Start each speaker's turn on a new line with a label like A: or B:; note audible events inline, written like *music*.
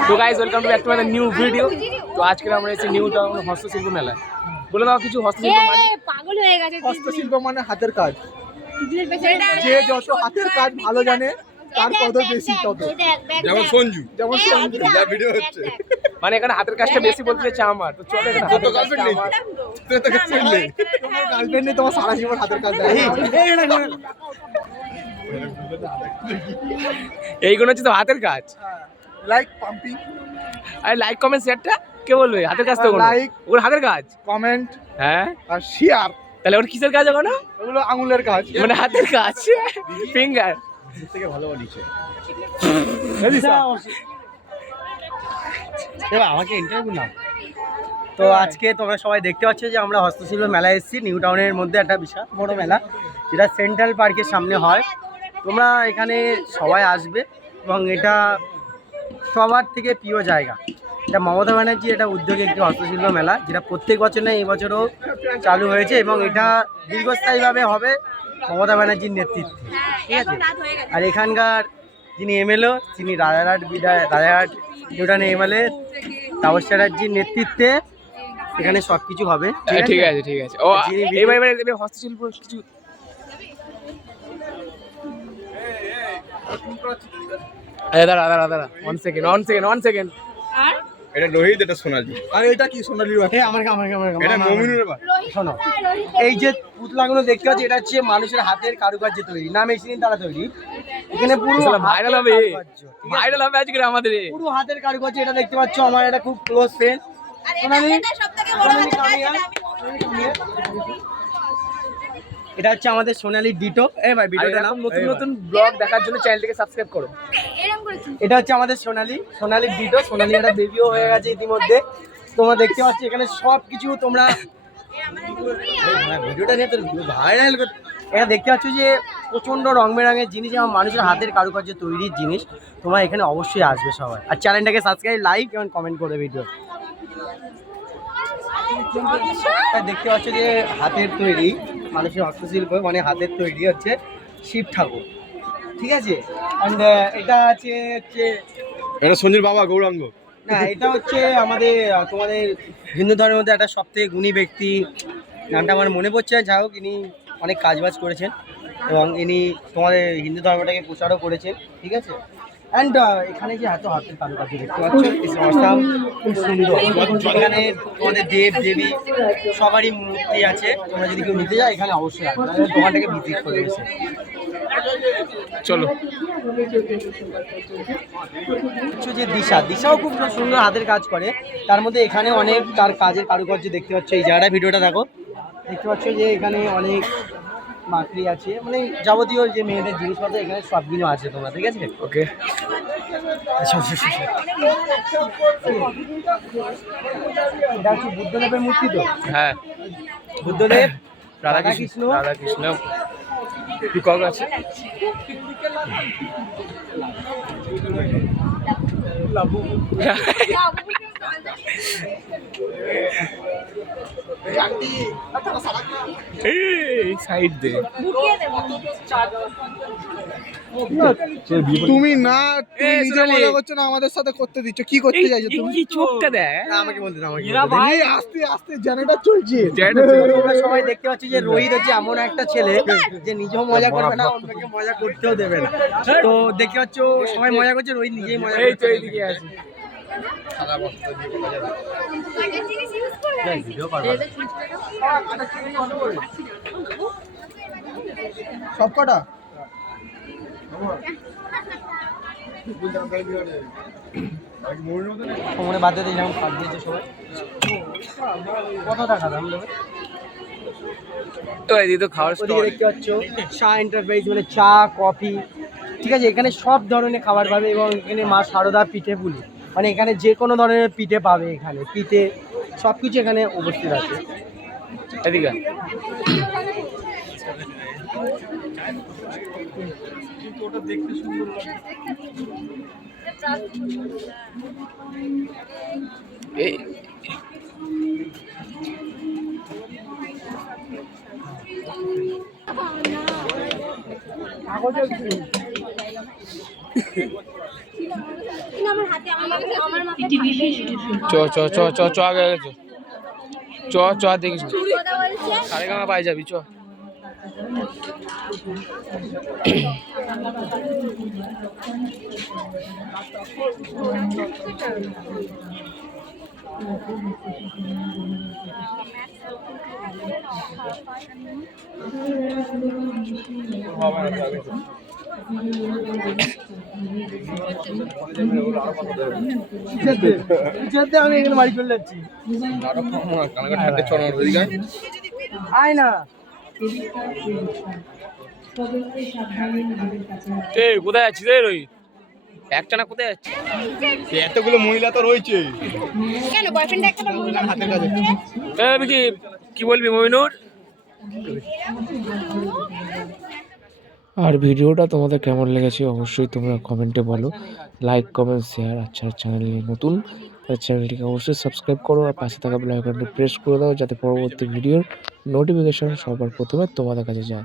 A: তো guys welcome to back to my new video তো আজকে আমরা এসেছি নিউ টাউন হস্তশিল্প মেলা বলে দাও কিছু হস্তশিল্প মানে
B: পাগল হয়ে গেছে
C: হস্তশিল্প মানে হাতের কাজ যে যত হাতের কাজ ভালো জানে তার কত বেশি তত
D: যেমন সঞ্জু
C: যেমন সংগীত
D: যা ভিডিও হচ্ছে
A: মানে এখানে হাতের কাজটা বেশি বলতে চাইছে আমার তো চলে এখানে
D: তো
A: হাতের কাজটা
D: গার্লফ্রেন্ড নেই
A: আমার।
D: তোর তো গার্লফ্রেন্ড নেই
C: তোমার গার্লফ্রেন্ড নেই তোমার সারা জীবন হাতের কাজ দেয়
A: এইগুলো হচ্ছে তো হাতের কাজ
C: লাইক পাম্পিং
A: আর লাইক কমেন্ট শেয়ারটা কে বলবে? হাতের কাজ তো ওগুলো
C: Like-
A: ওগুলো হাতের কাজ?
C: কমেন্ট
A: হ্যাঁ।
C: আর শেয়ার
A: তাহলে ওর কিসের কাজ ওখানে
C: এগুলো আঙুলের কাজ।
A: মানে হাতের কাজ। ফিঙ্গার
D: থেকে ভালো বানিয়েছে।
E: এবার আমাকে ইন্টারভিউ নাও। তো আজকে তোমরা সবাই দেখতে পাচ্ছ যে আমরা হস্তশিল্প মেলায় এসেছি। নিউ টাউনের মধ্যে একটা বিশাল বড় মেলা যেটা সেন্ট্রাল পার্কের সামনে হয়। তোমরা এখানে সবাই আসবে এবং এটা সবার থেকে প্রিয় জায়গা এটা মমতা ব্যানার্জি এটা উদ্যোগে একটি হস্তশিল্প মেলা যেটা প্রত্যেক বছর নেই এই বছরও চালু হয়েছে এবং এটা দীর্ঘস্থায়ীভাবে হবে মমতা ব্যানার্জির নেতৃত্বে ঠিক আছে আর এখানকার যিনি এমএলও তিনি রাজারহাট বিধায়ক রাজারহাট নিউটাউন এমএলএ তাপস চ্যাটার্জির নেতৃত্বে এখানে সব কিছু হবে
A: হ্যাঁ, ঠিক আছে ঠিক আছে ও এবার এবার হস্তশিল্প কিছু এই দাঁড়া দাঁড়া দাঁড়া। One second one second one second
B: আর?
D: এটা লোহিত এটা সোনালি।
C: আর এটা কি সোনালি
E: এই আমার আমার আমার
D: এটা নমিনুর বা
E: শোনো এই যে পুতলাগুলো দেখতে পাচ্ছি এটা হচ্ছে মানুষের হাতের কারুকার্য তৈরি না মেশিনের দ্বারা তৈরি। এখানে পুরো
A: ভাইরাল হবে? ভাইরাল হবে আজকে আমাদের।
E: পুরো হাতের কারুকার্য এটা দেখতে পাচ্ছ আমার এটা খুব ক্লোজ ফ্রেন্ড এটা হচ্ছে আমাদের সোনালি ডিটো। এ ভাই ভিডিওটা নাম?
A: নতুন নতুন ব্লগ দেখার জন্য চ্যানেলটিকে সাবস্ক্রাইব করো।
E: এটা হচ্ছে আমাদের সোনালি সোনালি ডিটো। সোনালি একটা বেবিও হয়ে গেছে ইতিমধ্যে। তোমরা দেখতে পাচ্ছ এখানে সব কিছু তোমরা ভিডিওটা নিয়ে তোর ভাইরাল এটা দেখতে পাচ্ছ যে প্রচণ্ড রং বেরঙের জিনিস এবং মানুষের হাতের কারুকার্য তৈরির জিনিস তোমরা এখানে অবশ্যই আসবে সবাই। আর চ্যানেলটাকে সাবস্ক্রাইব লাইক এবং কমেন্ট করে ভিডিও দেখতে পাচ্ছ যে হাতের তৈরি মানুষের হস্তশিল্প মানে হাতের তৈরি হচ্ছে শিব ঠাকুর। ঠিক আছে? অ্যান্ড এটা আছে হচ্ছে
D: এটা সঞ্জুর বাবা গৌরাঙ্গ।
E: না এটা হচ্ছে আমাদের তোমাদের হিন্দু ধর্মের মধ্যে একটা সব থেকে গুণী ব্যক্তি। নামটা আমার মনে পড়ছে যাই হোক ইনি অনেক কাজবাজ করেছেন এবং ইনি তোমাদের হিন্দু ধর্মটাকে প্রচারও করেছেন। ঠিক আছে? অ্যান্ড এখানে যে এত হাতের কারুকার্য দেখতে পাচ্ছ। awesome, খুব সুন্দর। এখানে তোমাদের দেব দেবী সবারই মূর্তি আছে। তোমরা যদি কেউ নিতে যাও এখানে অবশ্যই আসবে। দোকানটাকে ভিজিট করে এসে
A: চলো।
E: যে দিশা। দিশাও খুব সুন্দর হাতের কাজ করে। তার মধ্যে এখানে অনেক তার কাজের কারুকার্য দেখতে পাচ্ছ। এই জায়গাটা ভিডিওটা দেখো। দেখতে পাচ্ছ যে এখানে অনেক মাকড়ি আছে। মানে যাবতীয় যে মেয়েদের জিনিসপত্র এখানে সবগুলো আছে তোমরা ঠিক আছে?
A: ওকে।
E: সব, সব, সব, সব। এটা হচ্ছে বুদ্ধদেবের মূর্তি তো?
A: হ্যাঁ।
E: বুদ্ধদেব *coughs*
A: রাধাকৃষ্ণ। রাধাকৃষ্ণ। পিকক আছে? দে *laughs*
C: তুমি না তুমি নিজে। মজা করছ না আমাদের সাথে করতে দিচ্ছ? কি করতে চাইছো তুমি?
A: কি চোখটা দেয়
E: আমাকে বলতে দাও, আমাকে
C: আস্তে আস্তে জেনারেটর *laughs* চলছে।
E: তোমরা সবাই দেখতে পাচ্ছি যে রোহিত হচ্ছে এমন একটা ছেলে যে নিজেও মজা করবে না অন্যকে মজা করতেও দেবে না। তো দেখতে পাচ্ছ সবাই মজা করছে রোহিত নিজেই মজা করছে।
A: এইদিকে আছে
E: ভিডিও করবা।
C: সব কটা?
E: কোমরে বাদ দিয়ে যেমন ফাঁক দিয়েছে সবাই। কত টাকা দাম দেবে?
A: তো এইদিকে তো খাওয়ার স্টল
E: দেখতে পাচ্ছ চা এন্টারপ্রাইজ মানে চা কফি। ঠিক আছে এখানে সব ধরনের খাবার পাবে এবং এখানে মা সারদা পিঠে পুলি। মানে এখানে যে কোনো ধরনের পিঠে পাবে এখানে। পিঠে সব কিছু এখানে উপস্থিত আছে।
A: এদিকে এই
B: না
F: আমার হাতে আমার মাথায় আমার মাথায়
G: চ চ চ চ চ আগে আগে চ। চ দেখিস সাড়ে গামা পাই যাবি চ। *coughs*
B: যেতে আমি এখানে বাড়ি চলে যাচ্ছি।
D: আয়।
B: না
G: কোথায় যাচ্ছিস রে রোহিত? একটানা কোথায় যাচ্ছিস
D: এতগুলো মহিলা তো রয়েছে।
F: কেন বয়ফ্রেন্ড একটা মহিলা
D: হাতের কাছে
G: কি বলবি মমিনুর? আর ভিডিওটা তোমাদের কেমন লেগেছে অবশ্যই তোমরা কমেন্টে বলো। লাইক কমেন্ট শেয়ার আচ্ছা চ্যানেল নতুন চ্যানেলটিকে অবশ্যই সাবস্ক্রাইব করো আর পাশে থাকা বেল প্রেস করে দাও যাতে পরবর্তী ভিডিওর নোটিফিকেশান সবার প্রথমে তোমাদের কাছে যায়।